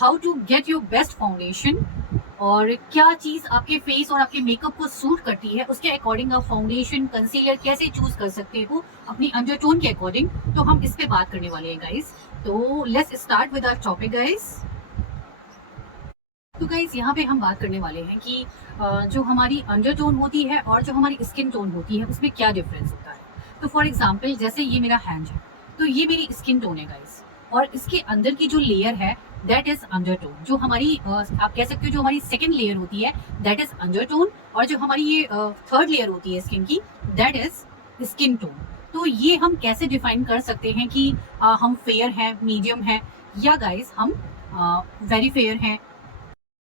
How to get your best foundation, और क्या चीज आपके फेस और आपके मेकअप को सूट करती है, उसके अकॉर्डिंग आप फाउंडेशन कंसीलर कैसे चूज कर सकते हो अपनी अंडरटोन के अकॉर्डिंग। तो हम इस पे बात करने वाले हैं गाइस। तो let's start with our topic guys. तो गाइज यहाँ पे हम बात करने वाले हैं कि जो हमारी अंडरटोन होती है और जो हमारी स्किन टोन होती है उसमें क्या डिफरेंस होता है। तो फॉर एग्जाम्पल जैसे ये मेरा हैंड है, तो ये मेरी स्किन टोन है गाइज, और इसके अंदर की जो लेयर है दैट इज अंडरटोन। जो हमारी आप कह सकते हो जो हमारी सेकेंड लेयर होती है दैट इज अंडरटोन, और जो हमारी ये थर्ड लेयर होती है स्किन की दैट इज स्किन टोन। तो ये हम कैसे डिफाइन कर सकते हैं कि हम फेयर हैं, मीडियम है, या गाइज हम वेरी फेयर हैं,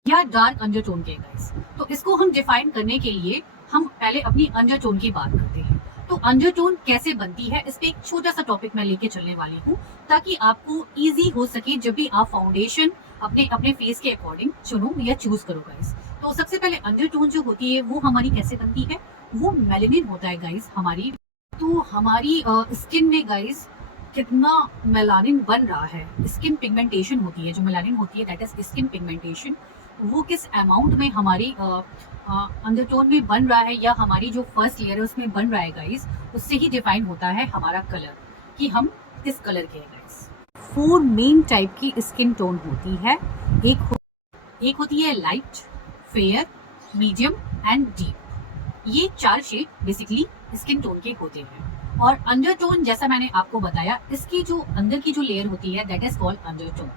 या डार्क अंडरटोन के गाइस। तो इसको हम डिफाइन करने के लिए हम पहले अपनी अंडरटोन की बात करते हैं। तो अंडरटोन कैसे बनती है इस पे एक छोटा सा टॉपिक मैं लेके चलने वाली हूँ, ताकि आपको इजी हो सके जब भी आप फाउंडेशन अपने अपने फेस के अकॉर्डिंग चुनो या चूज करो गाइस। तो सबसे पहले अंडरटोन जो होती है वो हमारी कैसे बनती है, वो मेलेनिन होता है गाइस हमारी। तो हमारी स्किन में गाइस कितना मेलानिन बन रहा है, स्किन पिगमेंटेशन होती है, जो मेलानिन होती है दैट इज स्किन पिगमेंटेशन, वो किस अमाउंट में हमारी अंडरटोन में बन रहा है या हमारी जो फर्स्ट लेयर है उसमें बन रहा है गाइस, उससे ही डिफाइन होता है हमारा कलर कि हम किस कलर के हैं गाइस। 4 मेन टाइप की स्किन टोन होती है। एक होती है light, fair, medium and deep. ये 4 शेड बेसिकली स्किन टोन के होते हैं। और अंडरटोन जैसा मैंने आपको बताया, इसकी जो अंदर की जो लेयर होती है दैट इज कॉल्ड अंडरटोन।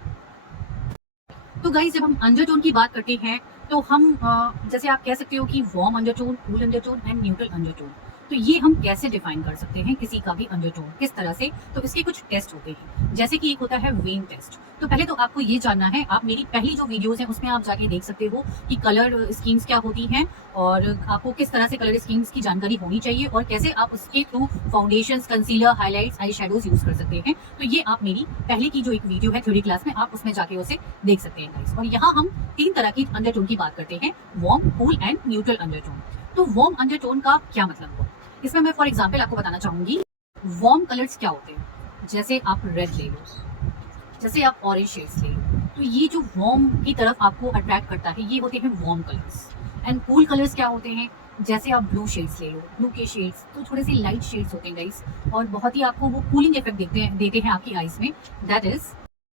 तो गाइस जब हम अंडरटोन की बात करते हैं तो हम जैसे आप कह सकते हो कि warm undertone, cool undertone and neutral undertone. तो ये हम कैसे डिफाइन कर सकते हैं किसी का भी अंडरटोन, किस तरह से। तो इसके कुछ टेस्ट होते हैं, जैसे कि एक होता है वेन टेस्ट। तो पहले तो आपको ये जानना है, आप मेरी पहली जो वीडियोस हैं उसमें आप जाके देख सकते हो कि कलर स्कीम्स क्या होती हैं और आपको किस तरह से कलर स्कीम्स की जानकारी होनी चाहिए और कैसे आप उसके through foundation, concealer, highlights, eye shadows use कर सकते हैं। तो ये आप मेरी पहले की जो एक वीडियो है थ्योरी क्लास में, आप उसमें जाके उसे देख सकते हैं गाइस। और यहाँ हम 3 तरह की अंडरटोन की बात करते हैं, warm, cool and neutral undertone. तो वार्म अंडरटोन का क्या मतलब हुआ, इसमें मैं फॉर एग्जाम्पल आपको बताना चाहूंगी। वार्म कलर्स क्या होते हैं, जैसे आप रेड ले लो, जैसे आप ऑरेंज शेड्स ले लो, तो ये जो वार्म की तरफ आपको अट्रैक्ट करता है ये होते हैं warm colours. And cool colours क्या होते हैं, जैसे आप ब्लू शेड्स ले लो, ब्लू के शेड्स तो थोड़े से लाइट शेड्स होते हैं गाइस, और बहुत ही आपको वो कूलिंग इफेक्ट देते हैं आपकी आईज में, दैट इज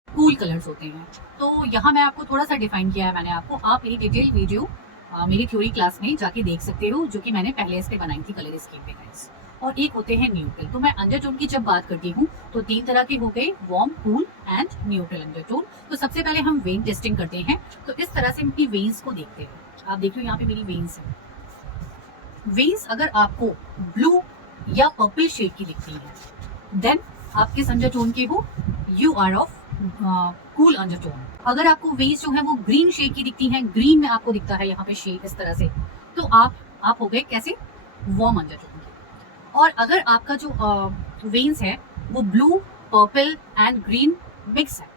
कूल कलर्स होते हैं। तो यहाँ मैं आपको थोड़ा सा डिफाइन किया है मैंने आपको, आप मेरी डिटेल वीडियो मेरी थ्योरी क्लास में जाके देख सकते हो, जो कि मैंने पहले इस पे बनाई थी कलर स्कीम पे गाइस। और एक होते हैं न्यूट्रल। तो मैं अंडरटोन की जब बात करती हूँ तो 3 तरह के हो गए, warm, cool and neutral undertone. तो सबसे पहले हम वेन टेस्टिंग करते हैं। तो इस तरह से इनकी वेन्स को देखते हैं। आप देखिए यहाँ पे मेरी वेन्स है। वेन्स अगर आपको ब्लू या पर्पल शेड की दिखती है देन आप किस अंडरटोन के हो, you are of cool undertone. अगर आपको वेन्स जो है वो ग्रीन शेड की दिखती हैं, ग्रीन में आपको दिखता है यहाँ पे शेड इस तरह से, तो आप हो गए कैसे, वार्म अंडरटोन के। और अगर आपका जो वेन्स है वो blue, purple and green mix है,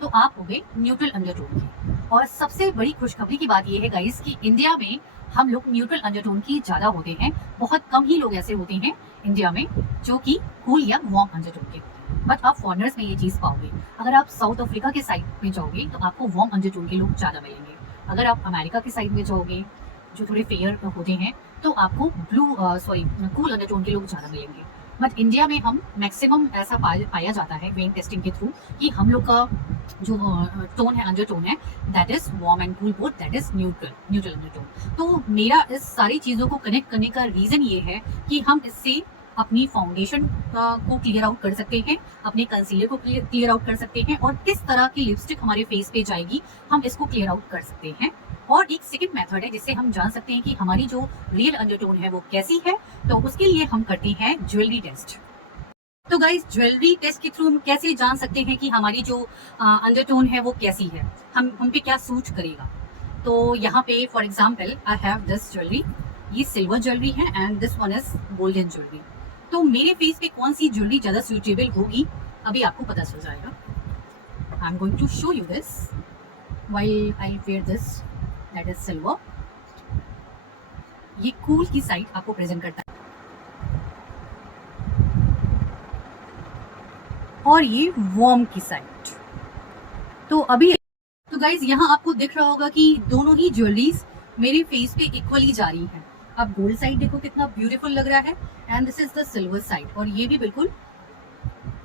तो आप हो गए न्यूट्रल अंडरटोन के। और सबसे बड़ी खुशखबरी की बात यह है गाइस कि इंडिया में हम लोग न्यूट्रल अंडरटोन की ज्यादा होते हैं। बहुत कम ही लोग ऐसे होते हैं इंडिया में जो कि कूल या वार्म अंडरटोन के होते हैं। बट आप फॉरेनर्स में ये चीज पाओगे। अगर आप साउथ अफ्रीका के साइड में जाओगे तो आपको वार्म अंडरटोन के लोग ज्यादा मिलेंगे। अगर आप अमेरिका के साइड में जाओगे जो थोड़े फेयर होते हैं तो आपको कूल अंडरटोन के लोग ज्यादा मिलेंगे। बट इंडिया में हम मैक्सिमम ऐसा पाया जाता है वेन टेस्टिंग के थ्रू कि हम लोग का जो टोन है, अंडरटोन है, that is warm and cool both, that is neutral undertone. तो मेरा इस सारी चीजों को कनेक्ट करने का रीजन ये है कि हम इससे अपनी फाउंडेशन को क्लियर आउट कर सकते हैं, अपने कंसीलर को क्लियर आउट कर सकते हैं, और किस तरह की लिपस्टिक हमारे फेस पे जाएगी हम इसको क्लियर आउट कर सकते हैं। और एक सेकंड मेथड है जिससे हम जान सकते हैं कि हमारी जो रियल अंडरटोन है वो कैसी है। तो उसके लिए हम करते हैं ज्वेलरी टेस्ट। तो गाइस ज्वेलरी टेस्ट के थ्रू हम कैसे जान सकते हैं कि हमारी जो अंडरटोन है वो कैसी है, हम पे क्या सूट करेगा। तो यहाँ पे for example I have this jewellery, ये सिल्वर ज्वेलरी है and this one is golden jewellery. तो मेरे फेस पे कौन सी ज्वेलरी ज्यादा सूटेबल होगी अभी आपको पता चल जाएगा। I am going to show you this while I wear this, that is silver. ये कूल की साइड आपको प्रेजेंट करता है और ये वार्म की साइड। तो गाइज यहाँ आपको दिख रहा होगा कि दोनों ही ज्वेलरीज मेरे फेस पे इक्वली जा रही है। अब गोल्ड साइड देखो कितना ब्यूटीफुल लग रहा है and this is the silver side, और ये भी बिल्कुल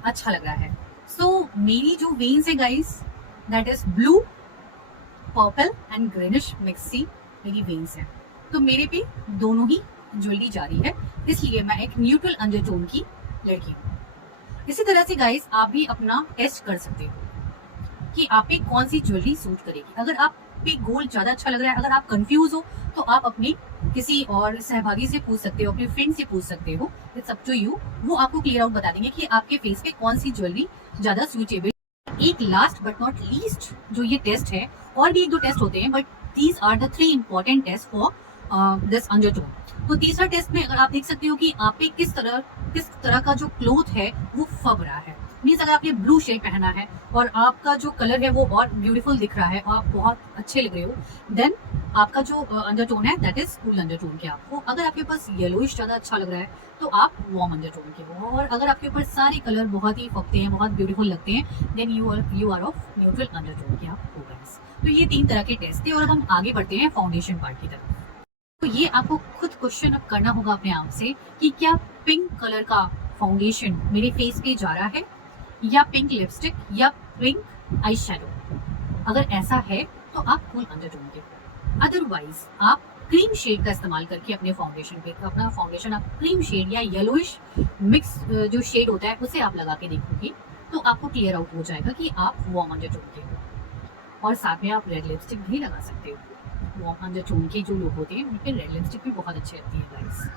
अच्छा लग रहा है। सो मेरी जो वेन्स है guys that is blue, purple and greenish mix सी मेरी वेन्स है। तो मेरे पे दोनों ही ज्वेलरी जा रही है, इसलिए मैं एक न्यूट्रल अंडरटोन की लड़की हूँ। इसी तरह से गाइज आप भी अपना टेस्ट कर सकते हो कि आप पे कौन सी ज्वेलरी सूट करेगी। अगर आप पे गोल्ड ज्यादा अच्छा लग रहा है, अगर आप कंफ्यूज हो तो आप अपने किसी और सहभागी से पूछ सकते हो, अपने फ्रेंड से पूछ सकते हो, इट्स अप टू यू। वो आपको क्लियर आउट बता देंगे कि आपके फेस पे कौन सी ज्वेलरी ज्यादा सूटेबल। एक लास्ट बट नॉट लीस्ट जो ये टेस्ट है, और भी एक दो टेस्ट होते हैं but these are the 3 important test for this undertone. तो तीसरा टेस्ट में अगर आप देख सकते हो कि आप पे किस तरह का जो क्लोथ है वो फब रहा है। मीन्स अगर आपने ब्लू शेड पहना है और आपका जो कलर है वो और ब्यूटीफुल दिख रहा है और आप बहुत अच्छे लग रहे हो, देन आपका जो अंडरटोन है दैट इज कूल अंडरटोन के आप हो। अगर आपके पास येलोइश ज्यादा अच्छा लग रहा है तो आप वार्म अंडरटोन के हो, और अगर आपके ऊपर सारे कलर बहुत ही फबते हैं, बहुत ब्यूटीफुल लगते हैं, then you are of neutral undertone के आप हो गाइस। तो ये 3 तरह के टेस्ट थे, और अब हम आगे बढ़ते हैं फाउंडेशन पार्ट की तरफ। तो ये आपको खुद क्वेश्चन अब करना होगा अपने आप से कि क्या पिंक कलर का फाउंडेशन मेरे फेस पे जा रहा है, या पिंक लिपस्टिक, या पिंक आई शेडो। अगर ऐसा है तो आप कूल अंडरटोन के हो। अदरवाइज आप क्रीम शेड का इस्तेमाल करके अपने फाउंडेशन पे अपना फाउंडेशन आप क्रीम शेड या येलोइश मिक्स जो शेड होता है उसे आप लगा के देखोगे तो आपको क्लियर आउट हो जाएगा कि आप वार्म अंडरटोन के हो। और साथ में आप रेड लिपस्टिक भी लगा सकते हो। वार्म अंडरटोन के जो लोग होते हैं उन पे रेड लिपस्टिक भी बहुत अच्छी लगती है गाइस।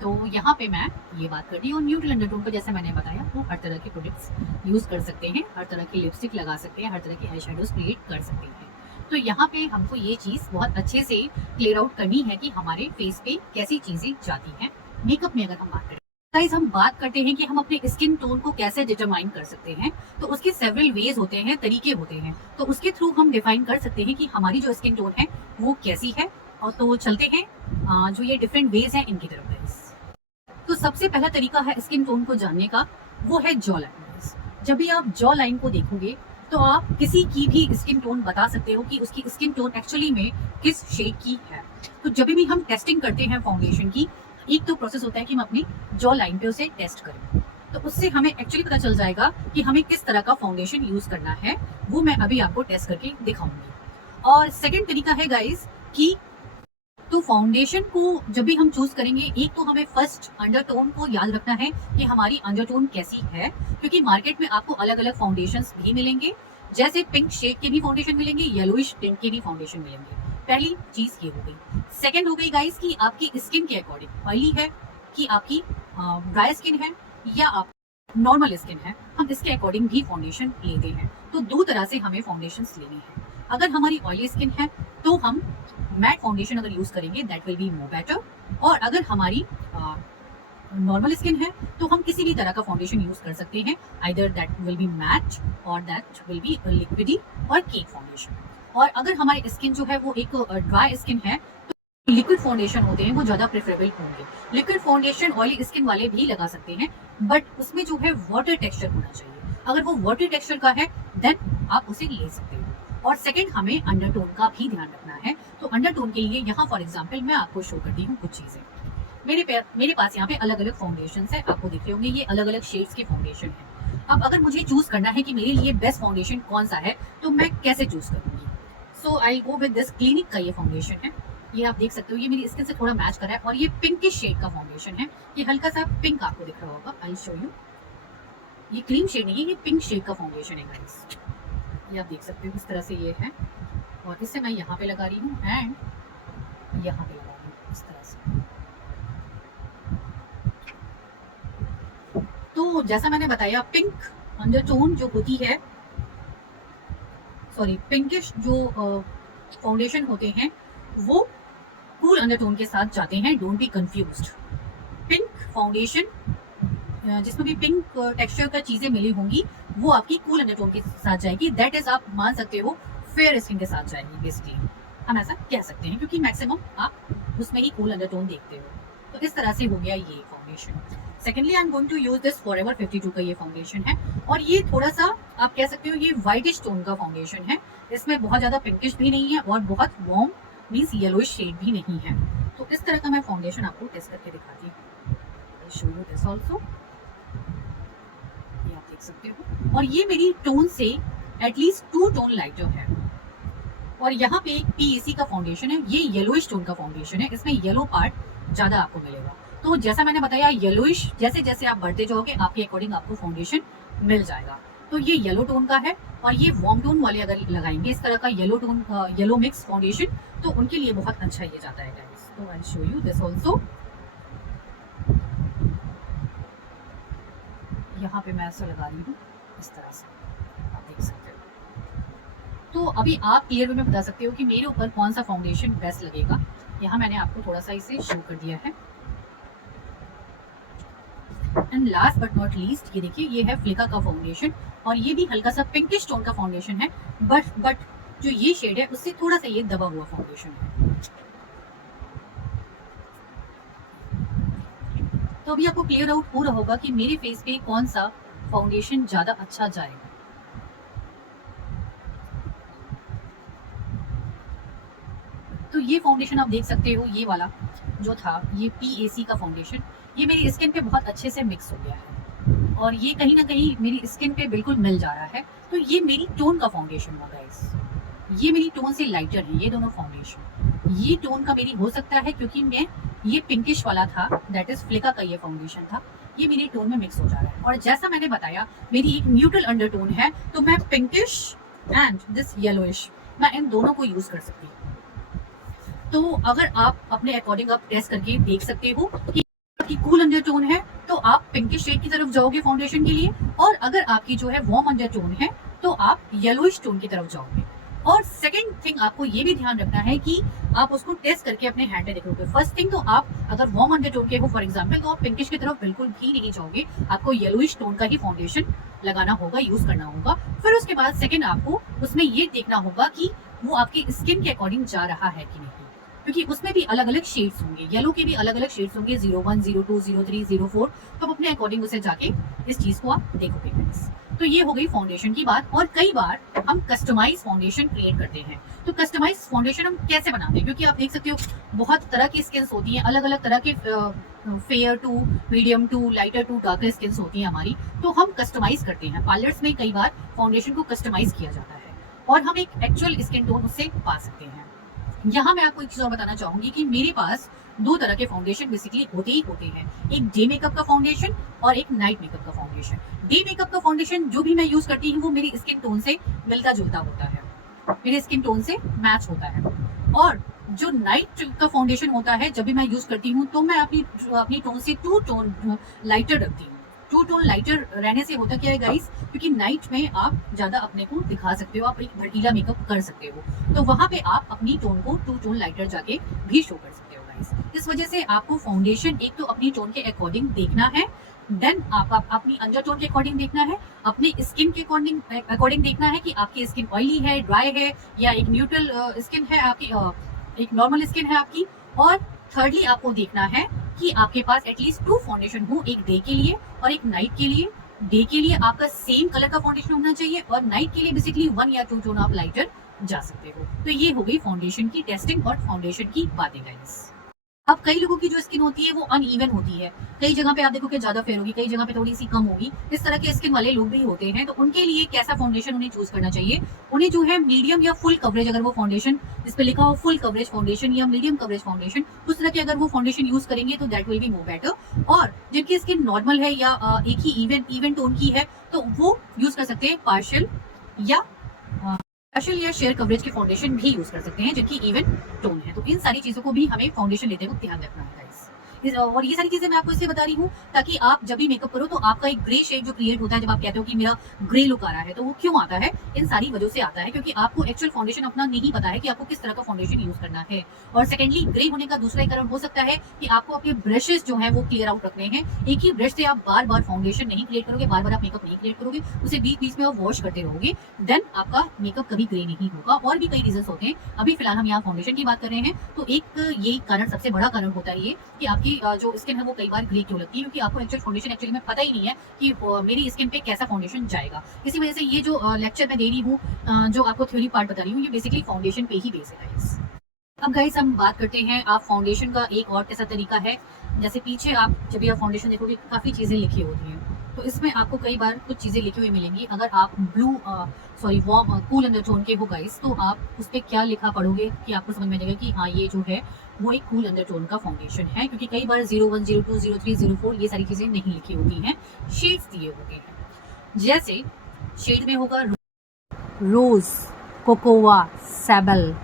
तो यहाँ पे मैं ये बात कर रही हूँ न्यूट्रल अंडरटोन पर, जैसे मैंने बताया वो हर तरह के प्रोडक्ट्स यूज़ कर सकते हैं, हर तरह की लिपस्टिक लगा सकते हैं, हर तरह की आई शेडोज क्रिएट कर सकते हैं। तो यहाँ पे हमको ये चीज़ बहुत अच्छे से क्लियर आउट करनी है कि हमारे फेस पे कैसी चीज़ें जाती हैं। मेकअप में अगर हम बात करें गाइस, हम बात करते हैं कि हम अपने स्किन टोन को कैसे डिटरमाइन कर सकते हैं। तो उसके सेवरल वेज होते हैं, तरीके होते हैं। तो उसके थ्रू हम डिफाइन कर सकते हैं कि हमारी जो स्किन टोन है वो कैसी है। और तो चलते हैं जो ये डिफरेंट वेज हैं इनकी तरफ गाइस। तो सबसे पहला तरीका है स्किन टोन को जानने का, वो है जॉ लाइन। जब भी आप जॉ लाइन को देखोगे तो आप किसी की भी स्किन टोन बता सकते हो कि उसकी स्किन टोन एक्चुअली में किस शेड की है। तो जब भी हम टेस्टिंग करते हैं फाउंडेशन की, एक तो प्रोसेस होता है कि हम अपनी जॉ लाइन पे उसे टेस्ट करें, तो उससे हमें एक्चुअली पता चल जाएगा कि हमें किस तरह का फाउंडेशन यूज करना है। वो मैं अभी आपको टेस्ट करके दिखाऊंगी। और सेकेंड तरीका है गाइज कि तो फाउंडेशन को जब भी हम चूज करेंगे, एक तो हमें फर्स्ट अंडरटोन को याद रखना है कि हमारी अंडरटोन कैसी है, क्योंकि मार्केट में आपको अलग अलग फाउंडेशंस भी मिलेंगे। जैसे पिंक शेड के भी फाउंडेशन मिलेंगे, येलोइश टिंट के भी फाउंडेशन मिलेंगे। पहली चीज ये हो गई। सेकंड हो गई गाइस कि आपकी स्किन के अकॉर्डिंग ऑयली है कि आपकी ड्राई स्किन है या आप नॉर्मल स्किन है, हम इसके अकॉर्डिंग भी फाउंडेशन लेते हैं। तो 2 तरह से हमें फाउंडेशन लेनी है। अगर हमारी ऑयली स्किन है तो हम मैट फाउंडेशन अगर यूज करेंगे that will be more better. और अगर हमारी नॉर्मल स्किन है तो हम किसी भी तरह का फाउंडेशन यूज कर सकते हैं, either that will be matte और दैट विल बी लिक्विडी और केक फाउंडेशन। और अगर हमारी स्किन जो है वो एक ड्राई स्किन है तो लिक्विड फाउंडेशन होते हैं वो ज्यादा प्रेफरेबल होंगे। लिक्विड फाउंडेशन ऑयली स्किन वाले भी लगा सकते हैं, बट उसमें जो है वाटर टेक्सचर होना चाहिए। अगर वो वाटर टेक्सचर का है देन आप उसे ले सकते हो। और सेकंड, हमें अंडरटोन का भी ध्यान रखना है। तो अंडरटोन के लिए यहाँ फॉर एग्जांपल मैं आपको शो करती हूँ कुछ चीजें। मेरे पास यहाँ पे अलग अलग फाउंडेशन है, आपको दिख रहे होंगे ये अलग अलग शेड्स के फाउंडेशन है। अब अगर मुझे चूज करना है कि मेरे लिए बेस्ट फाउंडेशन कौन सा है तो मैं कैसे चूज करूंगी। सो आई गो विद दिस क्लिनिक का ये फाउंडेशन है। ये आप देख सकते हो, ये मेरी स्किन से थोड़ा मैच कर रहा है और ये पिंकिश शेड का फाउंडेशन है। ये हल्का सा पिंक आपको दिख रहा होगा, आई शो यू। ये क्रीम शेड नहीं है, ये पिंक शेड का फाउंडेशन है गाइस। ये आप देख सकते हो इस तरह से ये है, और इससे मैं यहाँ पे लगा रही हूँ एंड यहाँ पे लगा रही हूँ इस तरह से। तो जैसा मैंने बताया, पिंक अंडरटोन जो होती है, सॉरी पिंकिश जो फाउंडेशन होते हैं वो कूल अंडरटोन के साथ जाते हैं। Don't be confused. Pink foundation जिसमें भी पिंक टेक्सचर का चीजें मिली होंगी वो आपकी कूल अंडरटोन के साथ जाएगी। दैट इज आप मान सकते हो फेयर स्किन के साथ जाएगी बेसिकली, हम ऐसा कह सकते हैं, क्योंकि मैक्सिमम आप उसमें ही कूल अंडरटोन देखते हो। तो इस तरह से हो गया ये foundation. Secondly I am going to use this forever 52 का ये फाउंडेशन है, और ये थोड़ा सा आप कह सकते हो ये व्हाइटिश टोन का फाउंडेशन है। इसमें बहुत ज्यादा पिंकिश भी नहीं है और बहुत वार्म मीन्स येलोइश शेड भी नहीं है। तो इस तरह का मैं फाउंडेशन आपको टेस्ट करके दिखाती हूँ। शो यू दिस ऑल्सो, ये आप देख सकते हो, और ये मेरी टोन से एटलीस्ट 2 टोन लाइटर है। और यहाँ पे एक PAC का फाउंडेशन है, ये येलोइश टोन का फाउंडेशन है, इसमें येलो पार्ट ज्यादा आपको मिलेगा। तो जैसा मैंने बताया येलोइश, जैसे जैसे आप बढ़ते जाओगे आपके अकॉर्डिंग आपको फाउंडेशन मिल जाएगा। तो ये येलो टोन का है, और ये वार्म टोन वाले अगर लगाएंगे इस तरह का yellow tone yellow mix foundation तो उनके लिए बहुत अच्छा ये जाता है गाइस। तो I show you this also, यहाँ पे मैं ऐसा लगा रही हूँ इस तरह से, आप देख सकते हो। तो अभी आप क्लियर वे में बता सकते हो कि मेरे ऊपर कौन सा फाउंडेशन बेस्ट लगेगा। यहाँ मैंने आपको थोड़ा सा इसे शो कर दिया है। And last but not least, ये देखिए ये है फ्लिका का फाउंडेशन, और ये भी हल्का सा पिंकिश टोन का फाउंडेशन है, बट जो ये शेड है उससे थोड़ा सा ये दबा हुआ फाउंडेशन है। तो अभी आपको क्लियर आउट हो रहा होगा कि मेरे फेस पे कौन सा फाउंडेशन ज्यादा अच्छा जाएगा। तो ये फाउंडेशन आप देख सकते हो, ये वाला जो था ये PAC का फाउंडेशन, ये मेरी स्किन पे बहुत अच्छे से मिक्स हो गया है, और ये कहीं ना कहीं मेरी स्किन पे बिल्कुल मिल जा रहा है। तो ये मेरी टोन का फाउंडेशन हुआ गाइस, ये मेरी टोन से लाइटर है ये दोनों फाउंडेशन। ये टोन का मेरी हो सकता है क्योंकि मैं ये पिंकिश वाला था, दैट इज फ्लिका का ये फाउंडेशन था, ये मेरी टोन में मिक्स हो जा रहा है। और जैसा मैंने बताया मेरी एक न्यूट्रल अंडरटोन है, तो मैं पिंकिश एंड दिस येलोइश मैं इन दोनों को यूज कर सकती हूँ। तो अगर आप अपने अकॉर्डिंग आप टेस्ट करके देख सकते हो कि आपकी कूल अंडरटोन है तो आप पिंकिश शेड की तरफ जाओगे फाउंडेशन के लिए, और अगर आपकी जो है वार्म अंडरटोन है तो आप येलोइश टोन की तरफ जाओगे। और सेकंड थिंग आपको ये भी ध्यान रखना है कि आप उसको टेस्ट करके अपने हैंड पे देखोगे। फर्स्ट थिंग तो आप अगर वार्म अंडरटोन के हो फॉर एग्जांपल, तो आप पिंकिश की तरफ बिल्कुल भी नहीं जाओगे, आपको येलोइश टोन का ही फाउंडेशन लगाना होगा, यूज करना होगा। फिर उसके बाद सेकंड आपको उसमें ये देखना होगा कि वो आपकी स्किन के अकॉर्डिंग जा रहा है कि नहीं, क्योंकि उसमें भी अलग अलग शेड्स होंगे, येलो के भी अलग अलग शेड्स होंगे, 01, 02, 03, 04। तो आप अपने अकॉर्डिंग उसे जाके इस चीज को आप देखोगे गाइस। तो ये हो गई फाउंडेशन की बात। और कई बार हम कस्टमाइज फाउंडेशन क्रिएट करते हैं। तो कस्टमाइज फाउंडेशन हम कैसे बनाते हैं, क्योंकि आप देख सकते हो बहुत तरह की स्किन्स होती हैं, अलग अलग तरह के fair to medium to lighter to darker skins होती हैं हमारी। तो हम कस्टमाइज करते हैं, पार्लर्स में कई बार फाउंडेशन को कस्टमाइज किया जाता है और हम एक एक्चुअल स्किन टोन उससे पा सकते हैं। यहाँ मैं आपको एक चीज और बताना चाहूंगी कि मेरे पास 2 तरह के फाउंडेशन बेसिकली होते ही होते हैं, एक डे मेकअप का फाउंडेशन और एक नाइट मेकअप का फाउंडेशन। डे मेकअप का फाउंडेशन जो भी मैं यूज करती हूँ वो मेरी स्किन टोन से मिलता जुलता होता है, मेरे स्किन टोन से मैच होता है। और जो नाइट का फाउंडेशन होता है जब भी मैं यूज करती हूँ तो मैं अपनी टोन से 2 टोन लाइटर रखती हूँ। 2 टोन लाइटर रहने से होता क्या है गाइस, क्योंकि नाइट में आप ज्यादा अपने को दिखा सकते हो, आप एक भड़कीला मेकअप कर सकते हो, तो वहां पे आप अपनी टोन को 2 टोन लाइटर जाके भी शो कर सकते हो गाइस। इस वजह से आपको फाउंडेशन एक तो अपनी टोन के अकॉर्डिंग देखना है, देन आप अपनी अंडरटोन के अकॉर्डिंग देखना है, अपने स्किन के अकॉर्डिंग देखना है कि आपकी स्किन ऑयली है, ड्राई है, या एक न्यूट्रल स्किन है आपकी, एक नॉर्मल स्किन है आपकी। और थर्डली आपको देखना है कि आपके पास एटलीस्ट 2 फाउंडेशन हो, एक डे के लिए और एक नाइट के लिए। डे के लिए आपका सेम कलर का फाउंडेशन होना चाहिए और नाइट के लिए बेसिकली 1 या 2 टोन आप लाइटर जा सकते हो। तो ये हो गई फाउंडेशन की टेस्टिंग और फाउंडेशन की बातें गाइस। अब कई लोगों की जो स्किन होती है वो अनइवन होती है, कई जगह पे आप देखोगे ज्यादा फेयर होगी, कई जगह पे थोड़ी सी कम होगी। इस तरह के स्किन वाले लोग भी होते हैं, तो उनके लिए कैसा फाउंडेशन उन्हें चूज करना चाहिए। उन्हें जो है मीडियम या फुल कवरेज, अगर वो फाउंडेशन जिस पे लिखा हो फुल कवरेज फाउंडेशन या मीडियम कवरेज फाउंडेशन, उस तरह के अगर वो फाउंडेशन यूज करेंगे तो that will be more better. और जिनकी स्किन नॉर्मल है या एक ही इवन टोन की है तो वो यूज कर सकते हैं पार्शियल या शेयर कवरेज के फाउंडेशन भी यूज कर सकते हैं जिनकी इवन टोन है। तो इन सारी चीजों को भी हमें फाउंडेशन लेते हुए ध्यान रखना है गाइस। और ये सारी चीजें मैं आपको इसलिए बता रही हूँ ताकि आप जब भी मेकअप करो तो आपका एक ग्रे शेड जो क्रिएट होता है, जब आप कहते हो कि मेरा ग्रे लुक आ रहा है, तो वो क्यों आता है, इन सारी वजह से आता है क्योंकि आपको एक्चुअल फाउंडेशन अपना नहीं पता है कि आपको किस तरह का फाउंडेशन यूज करना है। और सेकेंडली ग्रे होने का दूसरा कारण हो सकता है कि आपको अपने ब्रशेस जो है वो क्लियर आउट रखने हैं। एक ही ब्रश से आप बार बार फाउंडेशन नहीं क्रिएट करोगे, बार बार आप मेकअप नहीं क्रिएट करोगे, उसे बीच बीच में आप वॉश करते रहोगे, देन आपका मेकअप कभी ग्रे नहीं होगा। और भी कई रीजन होते हैं, अभी फिलहाल हम यहाँ फाउंडेशन की बात कर रहे हैं। तो एक ये कारण, सबसे बड़ा कारण होता है ये कि आपकी आपकी जो स्किन है वो कई बार ग्रे क्यों लगती है, क्योंकि आपको एक्चुअल फाउंडेशन एक्चुअली में पता ही नहीं है कि मेरी स्किन पे कैसा फाउंडेशन जाएगा। इसी वजह से ये जो लेक्चर मैं दे रही हूँ, जो आपको थ्योरी पार्ट बता रही हूँ, ये बेसिकली फाउंडेशन पे ही बेस्ड है गाइस। अब गाइस हम बात करते हैं आप फाउंडेशन का एक और कैसा तरीका है। जैसे पीछे आप जब भी आप फाउंडेशन देखोगे काफ़ी चीज़ें लिखी होती हैं, तो इसमें आपको कई बार कुछ चीज़ें लिखी हुई मिलेंगी। अगर आप वार्म कूल अंडरटोन के हो गाइस, तो आप उस पर क्या लिखा पढ़ोगे कि आपको समझ में आ जाएगा कि हाँ ये जो है वो एक कूल अंडरटोन का फाउंडेशन है, क्योंकि कई बार 01, 02, 03, 04 ये सारी चीज़ें नहीं लिखी होती हैं, शेड्स दिए होते हैं। जैसे शेड में होगा रोज, कोकोआ, सैबल।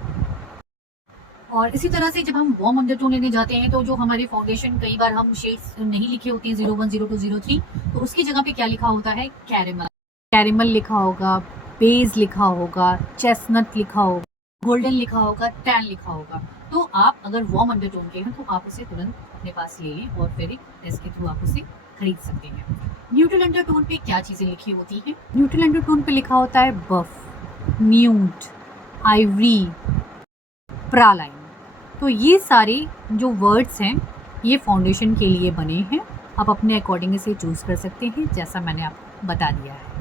और इसी तरह से जब हम वार्म अंडरटोन लेने जाते हैं, तो जो हमारे फाउंडेशन कई बार हम शेड्स नहीं लिखे होते हैं 01, 02, 03, तो उसकी जगह पे क्या लिखा होता है, कैरेमल। कैरेमल लिखा होगा, बेज लिखा होगा, चेस्टनट लिखा होगा, गोल्डन लिखा होगा, टैन लिखा होगा। तो आप अगर वार्म अंडरटोन के हैं तो आप उसे तुरंत अपने पास ले लें और फिर एक टेस्ट के थ्रू आप उसे खरीद सकते हैं। न्यूट्रल अंडरटोन पे क्या चीज़ें लिखी होती हैं? न्यूट्रल अंडरटोन पे लिखा होता है बफ, न्यूड, आइवरी, प्रालाइन। तो ये सारे जो वर्ड्स हैं ये फाउंडेशन के लिए बने हैं। आप अपने अकॉर्डिंग इसे चूज़ कर सकते हैं, जैसा मैंने आपको बता दिया है।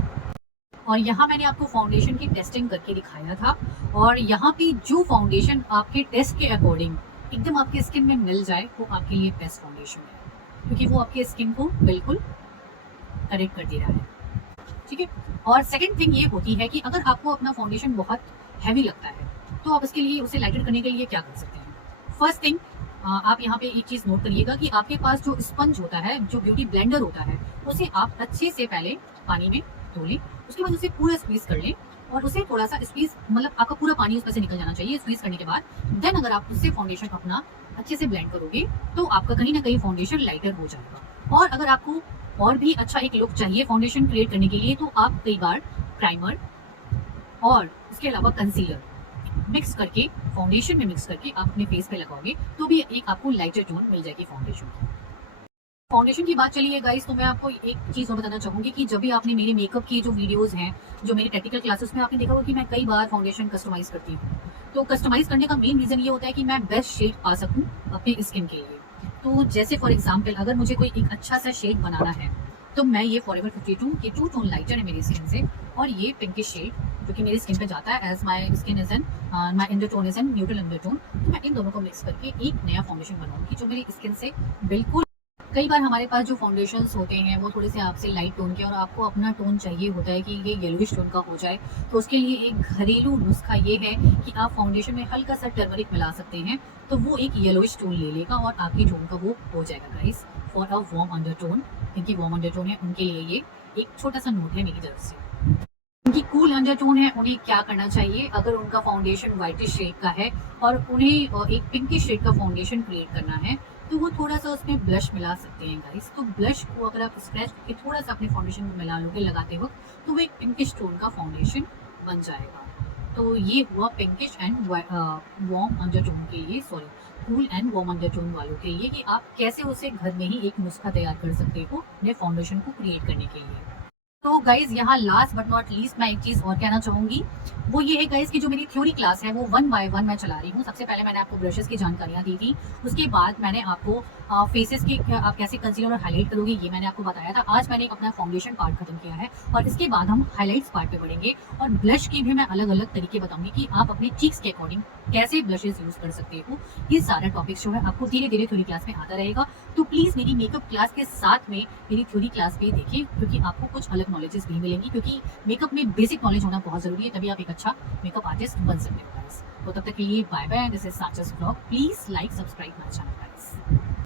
और यहाँ मैंने आपको फाउंडेशन की टेस्टिंग करके दिखाया था, और यहाँ पे जो फाउंडेशन आपके टेस्ट के अकॉर्डिंग एकदम आपकी स्किन में मिल जाए वो आपके लिए बेस्ट फाउंडेशन है, क्योंकि वो आपकी स्किन को बिल्कुल करेक्ट कर दे रहा है। ठीक है। और सेकंड थिंग ये होती है कि अगर आपको अपना फाउंडेशन बहुत हैवी लगता है, तो आप इसके लिए उसे लाइटर करने के लिए क्या कर सकते हैं? फर्स्ट थिंग, आप यहाँ पे एक चीज़ नोट करिएगा कि आपके पास जो स्पंज होता है, जो ब्यूटी ब्लेंडर होता है, उसे आप अच्छे से पहले पानी में धो लें। उसके बाद उसे पूरा स्क्वीज कर लें, और उसे थोड़ा सा स्क्वीज, मतलब आपका पूरा पानी उसमें से निकल जाना चाहिए स्क्वीज करने के बाद। देन अगर आप उससे फाउंडेशन अपना अच्छे से ब्लेंड करोगे, तो आपका कहीं ना कहीं फाउंडेशन लाइटर हो जाएगा। और अगर आपको और भी अच्छा एक लुक चाहिए फाउंडेशन क्रिएट करने के लिए, तो आप कई बार प्राइमर और इसके अलावा कंसीलर मिक्स करके, फाउंडेशन में मिक्स करके आप अपने फेस पे लगाओगे, तो भी एक आपको लाइटर टोन मिल जाएगी फाउंडेशन की। फाउंडेशन की बात चली है गाइस, तो मैं आपको एक चीज़ और बताना चाहूँगी कि जब भी आपने मेरे मेकअप की जो वीडियोस हैं, जो मेरी टेक्निकल क्लासेस में आपने देखा होगा कि मैं कई बार फाउंडेशन कस्टमाइज़ करती हूँ। तो कस्टमाइज़ करने का मेन रीज़न ये होता है कि मैं बेस्ट शेड पा सकूँ अपने स्किन के लिए। तो जैसे फॉर एग्जाम्पल, अगर मुझे कोई एक अच्छा सा शेड बनाना है, तो मैं ये फॉरएवर 52 ये 2 टोन लाइटर है मेरी स्किन से, और ये पिंकिश शेड जो कि मेरी स्किन पे जाता है, as my skin is an my undertone is an neutral undertone. तो मैं इन दोनों को मिक्स करके एक नया फाउंडेशन बनाऊंगी जो मेरी स्किन से बिल्कुल। कई बार हमारे पास जो फाउंडेशंस होते हैं वो थोड़े से आपसे लाइट टोन के, और आपको अपना टोन चाहिए होता है कि ये येलोइश टोन का हो जाए। तो उसके लिए एक घरेलू नुस्खा ये है कि आप फाउंडेशन में हल्का सा टर्मरिक मिला सकते हैं, तो वो एक येलोइश टोन ले लेगा और आपकी टोन का वो हो जाएगा guys, for a warm undertone. जिनकी वार्म अंडरटोन है उनके लिए ये एक छोटा सा नोट है मेरी तरफ से। उनकी कूल अंडरटोन है, उन्हें क्या करना चाहिए? अगर उनका फाउंडेशन व्हाइटिश शेड का है और उन्हें एक पिंकिश शेड का फाउंडेशन क्रिएट करना है, तो वो थोड़ा सा उसमें ब्लश मिला सकते हैं गाइस। तो ब्लश को अगर आप स्क्रैच करके थोड़ा सा अपने फाउंडेशन में मिला लोगे लगाते वक्त, तो वो एक पिंकिश टोन का फाउंडेशन बन जाएगा। तो ये हुआ पिंकिश एंड वार्म अंडरटोन के लिए, sorry cool and warm undertone वालों के लिए, कि आप कैसे उसे घर में ही एक नुस्खा तैयार कर सकते हो अपने फाउंडेशन को क्रिएट करने के लिए। तो गाइज यहाँ लास्ट बट नॉट लीस्ट मैं एक चीज़ और कहना चाहूँगी, वो ये है गाइज कि जो मेरी थ्योरी क्लास है वो 1 बाय 1 मैं चला रही हूँ। सबसे पहले मैंने आपको ब्रशेस की जानकारियाँ दी थी, उसके बाद मैंने आपको फेसेस की आप कैसे कंसीलर और हाईलाइट करोगे ये मैंने आपको बताया था। आज मैंने अपना फाउंडेशन पार्ट खत्म किया है, और इसके बाद हम हाईलाइट्स पार्ट पे बढ़ेंगे, और ब्लश की भी मैं अलग अलग तरीके बताऊंगी कि आप अपने चीक्स के अकॉर्डिंग कैसे ब्लशेस यूज़ कर सकते हो। ये सारा टॉपिक्स जो है आपको धीरे धीरे थ्योरी क्लास में आता रहेगा। तो प्लीज़ मेरी मेकअप क्लास के साथ में मेरी थ्योरी क्लास भी देखिए, क्योंकि आपको कुछ अलग नॉलेजेस भी मिलेंगी, क्योंकि मेकअप में बेसिक नॉलेज होना बहुत ज़रूरी है, तभी आप एक अच्छा मेकअप आर्टिस्ट बन सकते हो गाइस। तो तब तक के लिए बाय बाय, दिस इज साचस vlog. Please like subscribe my channel guys.